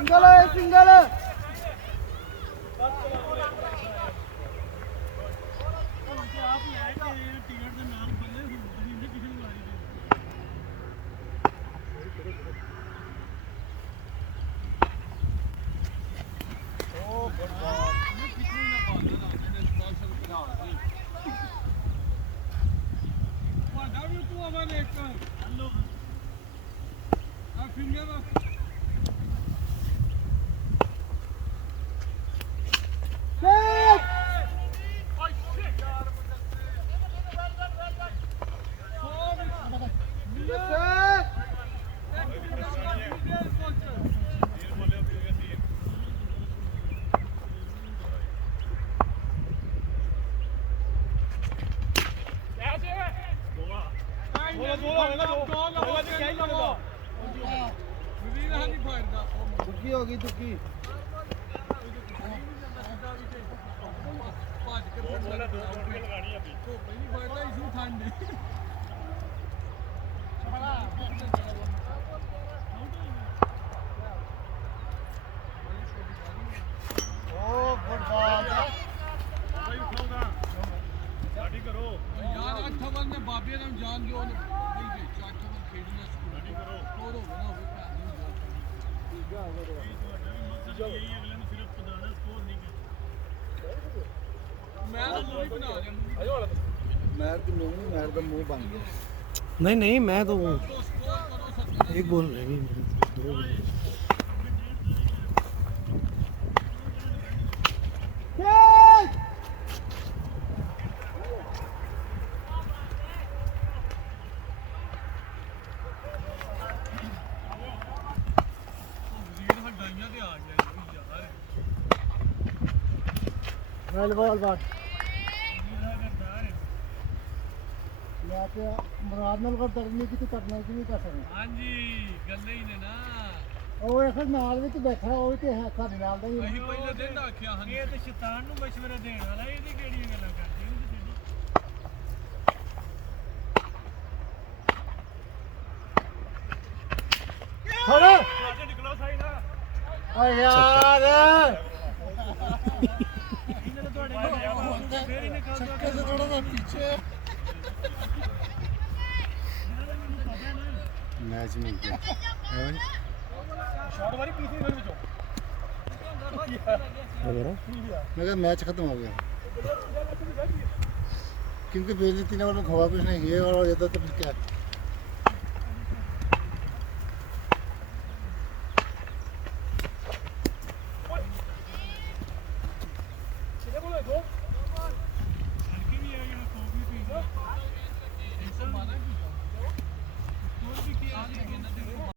single ਹੈ single ਦੁੱਕੀ ਹੋ ਗਈ ਦੁੱਕੀ ਬਾਬੇ ਨੂੰ ਜਾਣ ਦਿਓ ਨਹੀਂ ਤੇ ਚਾਚਾ ਨੂੰ ਖੇਡਣਾ ਸਟੱਡੀ ਕਰੋ ਸਕੋਰ ਹੋਵੇ ਨਾ ਹੋਵੇ ਠੀਕ ਆ ਮਕਸਦ ਇਹੀ ਅਗਲੇ ਨੂੰ ਸਿਰਫ ਪਦਾਣਾ ਸਕੋਰ ਨਹੀਂ ਮੈਂ ਤਾਂ ਮੂਵੀ ਬਣਾ ਲਿਆ ਮੈਂ ਤੇ ਨਹੀਂ ਮੈਂ ਤਾਂ ਮੂੰਹ ਬਣ ਗਿਆ नहीं नहीं मैं तो एक बॉल रह गई दो ਬੋਲ ਬੋਲ ਬਾਤ ਮੈਂ ਤੇ ਮੁਰਾਦ ਨਾਲ ਕਰ ਕਰਨੀ ਕਿ ਤੂੰ ਕਰਨਾ ਕਿ ਨਹੀਂ ਕਰ ਸਕਦਾ ਹਾਂਜੀ ਗੱਲੇ ਹੀ ਨੇ ਨਾ ਉਹ ਇੱਕ ਨਾਲ ਵਿੱਚ ਬੈਠਾ ਉਹ ਤੇ ਹੈ ਸਾਡੇ ਨਾਲ ਦਾ ਹੀ ਅਸੀਂ ਪਹਿਲੇ ਦਿਨ ਆਖਿਆ ਹਾਂ ਇਹ ਤੇ ਸ਼ੈਤਾਨ ਨੂੰ ਮਸ਼ਵਰਾ ਦੇਣ ਵਾਲਾ ਇਹਦੀ ਕਿਹੜੀਆਂ ਗੱਲਾਂ ਕਰਦੇ ਇਹਨੂੰ ਖੜਾ ਤੇ ਨਿਕਲੋ ਸਾਈਡ ਓ ਯਾਰ ਇਹਨਾਂ ਨੇ ਤੁਹਾਡੇ ਫੇਰ ਹੀ ਨਿਕਲ ਚੱਕੇ ਸੇ ਥੋੜਾ ਸਾ ਪਿੱਛੇ मैच मिल गया ਸ਼ਾਟ ਵਾਰੀ ਪੀਸੀ ਦੇ ਵਿੱਚੋਂ मैं कहा मैच खत्म हो गया क्योंकि बेइज्जती ने उन्होंने खवा कुछ नहीं है और ये तो फिर क्या